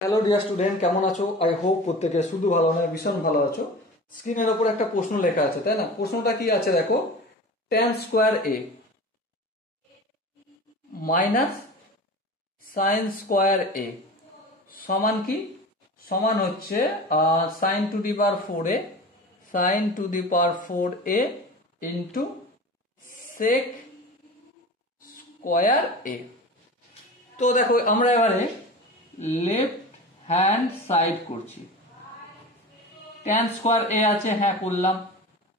Hello dear student, কেমন আছো? I hope প্রত্যেকে শুধু ভালো নয়, ভীষণ ভালো আছো। স্ক্রিনের ওপর একটা প্রশ্ন লেখা আছে, তাই না? প্রশ্নটা কি আছে দেখো, tan square a minus sine square a সমান কি? সমান হচ্ছে sine to the power 4a sine to the power 4a into sec square a. তো দেখো আমরা এবারে লেফট হ্যান্ড সাইড করছি। ট্যান স্কোয়ার এ আছে, হ্যাঁ করলাম।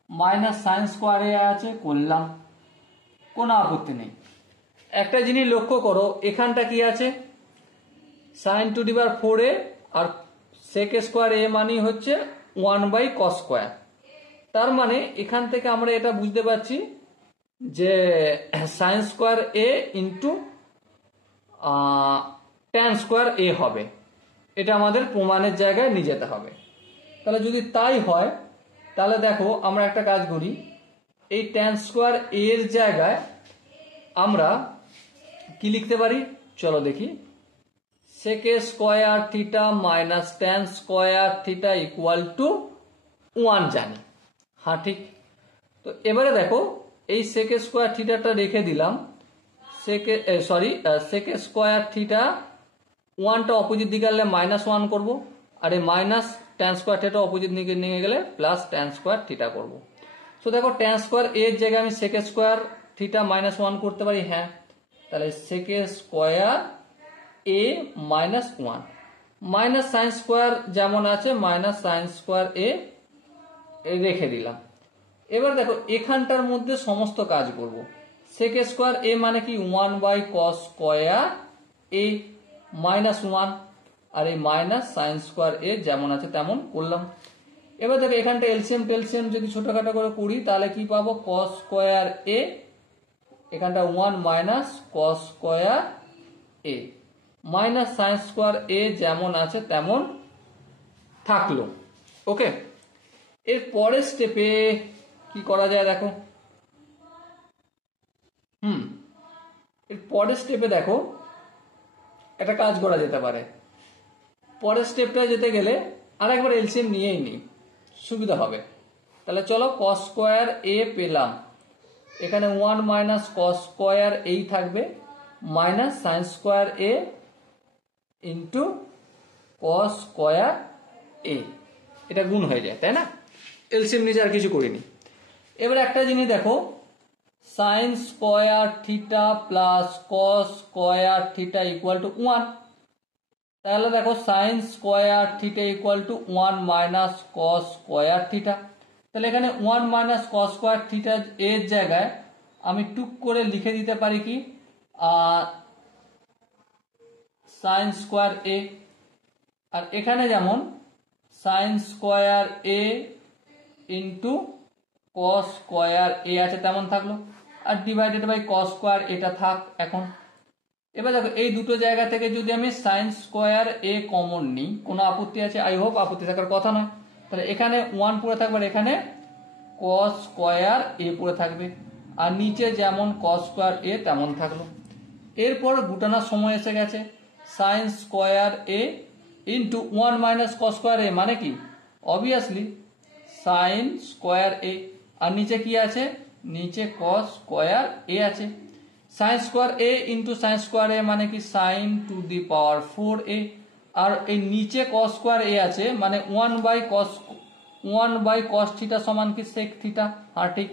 মাইনাস সাইন স্কোয়ার এ আছে, করলাম, কোনো আপত্তি নেই। একটা জিনিস লক্ষ্য করো, এখানটা কি আছে? Sine to the power 4a আর সেক স্কোয়ার এ মানে হচ্ছে 1/cos স্কোয়ার। তার মানে এখান থেকে আমরা এটা বুঝতে পারছি যে সাইন স্কোয়ার এ ইন্টু ট্যান স্কোয়ার এ হবে। এটা আমাদের প্রমাণের জায়গায় নিয়ে যেতে হবে। তাহলে যদি তাই হয়, তাহলে দেখো আমরা একটা কাজ করি, এই ট্যান স্কোয়ার এর জায়গায় আমরা কি লিখতে পারি চলো দেখি। Sec square theta minus tan square theta equal to 1 জানি। হ্যাঁ ঠিক। তো এবারে দেখো এই সেক স্কোয়ার থিটাটা রেখে দিলাম। সেক স্কোয়ার থিটা 1টা অপোজিট দিকে আনলে -1 করব, আর এই minus tan square theta opposite দিকে নিয়ে গেলে প্লাস ট্যান স্কোয়ার থিটা করব। তো দেখো ট্যান স্কোয়ার এর জায়গায় আমি সেক স্কোয়ার থিটা -1 করতে পারি, হ্যাঁ। তাহলে সেক স্কোয়ার এ -1 মাইনাস সাইন স্কোয়ার যেমন আছে মাইনাস সাইন স্কোয়ার এ রেখে দিলাম। এবার দেখো এখানটার মধ্যে সমস্ত কাজ করব। সেক স্কোয়ার এ মানে কি 1/cos স্কোয়ার এ -1, আর এই মাইনাস সাইন স্কোয়ার এ যেমন আছে তেমন করলাম। এবার দেখো এখানটা এলসিএম টেলসিএম যদি ছোটখাটো করে করি তাহলে কি পাবো? cos স্কোয়ার এ, এখানটা 1 minus cos square a minus sine square এ যেমন আছে তেমন থাকলো। ওকে, এর পরের স্টেপে কি করা যায় দেখো। এর পরের স্টেপে দেখো একটা কাজ করা যেতে পারে। পরের স্টেপটা যেতে গেলে আরেকবার এলসিএম নিয়েই নিই, সুবিধা হবে। তাহলে চলো cos স্কোয়ার এ পেলাম, এখানে 1 মাইনাস cos স্কোয়ার এই থাকবে মাইনাস সাইন স্কোয়ার এ ইন্টু cos স্কোয়ার এ, এটা গুণ হয়ে যায়, তাই না? এলসিএম নিচে আর কিছু করিনি। এবার একটা জিনিস দেখো, sine square theta plus cos square theta equal to 1। তাহলে দেখো sine square theta equal to 1 minus cos square theta. তাহলে এখানে 1 মাইনাস cos স্কোয়ার থিটা এর জায়গায় আমি টুক করে লিখে দিতে পারি কি সাইন স্কোয়ার এ, আর এখানে যেমন sign square A into cos square a আছে তেমন থাকলো, আর ডিভাইডেড বাই cos স্কোয়ার এটা থাক এখন। এবার দেখো এই দুটো জায়গা থেকে যদি আমি সাইন স্কোয়ার এ কমন নিই, কোনো আপত্তি আছে? আই হোপ আপত্তি থাকার কথা নয়। তাহলে এখানে 1 পড়ে থাকবে, আর এখানে cos স্কোয়ার এ পড়ে থাকবে, আর নিচে যেমন cos স্কোয়ার এ তেমন থাকলো। এরপর গুটানোর সময় এসে গেছে। Sign square A into 1 minus cos square a মানে কি? অবভিয়াসলি সাইন স্কোয়ার এ, আর নিচে কি আছে? নিচে cos স্কোয়ার এ আছে। Sign square A into sign square a মানে কি? Sign to the power 4a, আর এই নিচে cos স্কোয়ার এ আছে মানে 1/cos থিটা সমান কি? Sec theta. হ্যাঁ ঠিক।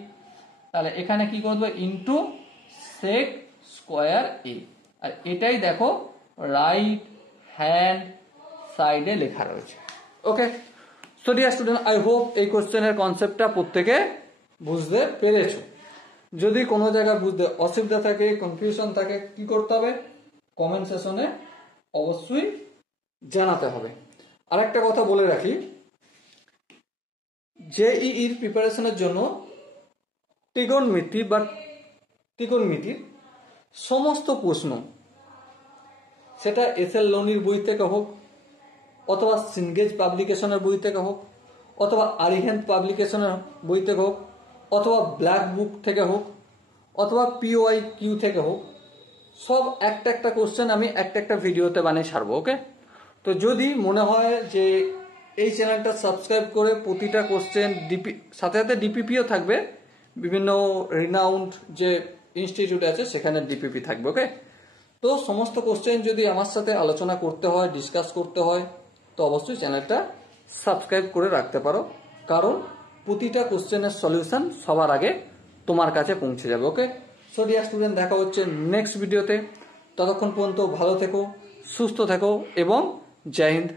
তাহলে এখানে কি করবো? ইন্টু সেক স্কোয়ার এ, আর এটাই দেখো রাইট হ্যান্ড সাইডে লেখা রয়েছে। Okay, so dear student, I hope এই কোশ্চেনের কনসেপ্টটা প্রত্যেকে বুঝতে পেরেছো। যদি কোনো জায়গায় বুঝতে অসুবিধা থাকে, কনফিউশন থাকে, কি করতে হবে? কমেন্ট সেকশনে অবশ্যই জানাতে হবে। আরেকটা কথা বলে রাখি, জেইইর প্রিপারেশনের জন্য ত্রিকোণমিতির সমস্ত প্রশ্ন, সেটা এসএল লোনির বই থেকে হোক, অথবা সিনগেজ পাবলিকেশনের বই থেকে হোক, অথবা আরিহ্যান্ড পাবলিকেশনের বই থেকে হোক, অথবা ব্ল্যাক বুক থেকে হোক, অথবা POIQ থেকে হোক, সব একটা একটা কোশ্চেন আমি একটা একটা ভিডিওতে বানিয়ে ছাড়বো। ওকে, তো যদি মনে হয় যে এই চ্যানেলটা সাবস্ক্রাইব করে প্রতিটা কোশ্চেন সাথে সাথে ডিপিপিও থাকবে, বিভিন্ন রিনাউন্ড যে ইনস্টিটিউট আছে সেখানে ডিপিপি থাকবে, ওকে। তো সমস্ত কোশ্চেন যদি আমার সাথে আলোচনা করতে হয়, ডিসকাস করতে হয়, তো অবশ্যই চ্যানেলটা সাবস্ক্রাইব করে রাখতে পারো, কারণ প্রতিটা কোশ্চেনের সলিউশন সবার আগে তোমার কাছে পৌঁছে যাবে, ওকে। সো ডিয়ার স্টুডেন্ট, দেখা হচ্ছে নেক্সট ভিডিওতে। ততক্ষণ পর্যন্ত ভালো থেকো, সুস্থ থেকো এবং জয় হিন্দ।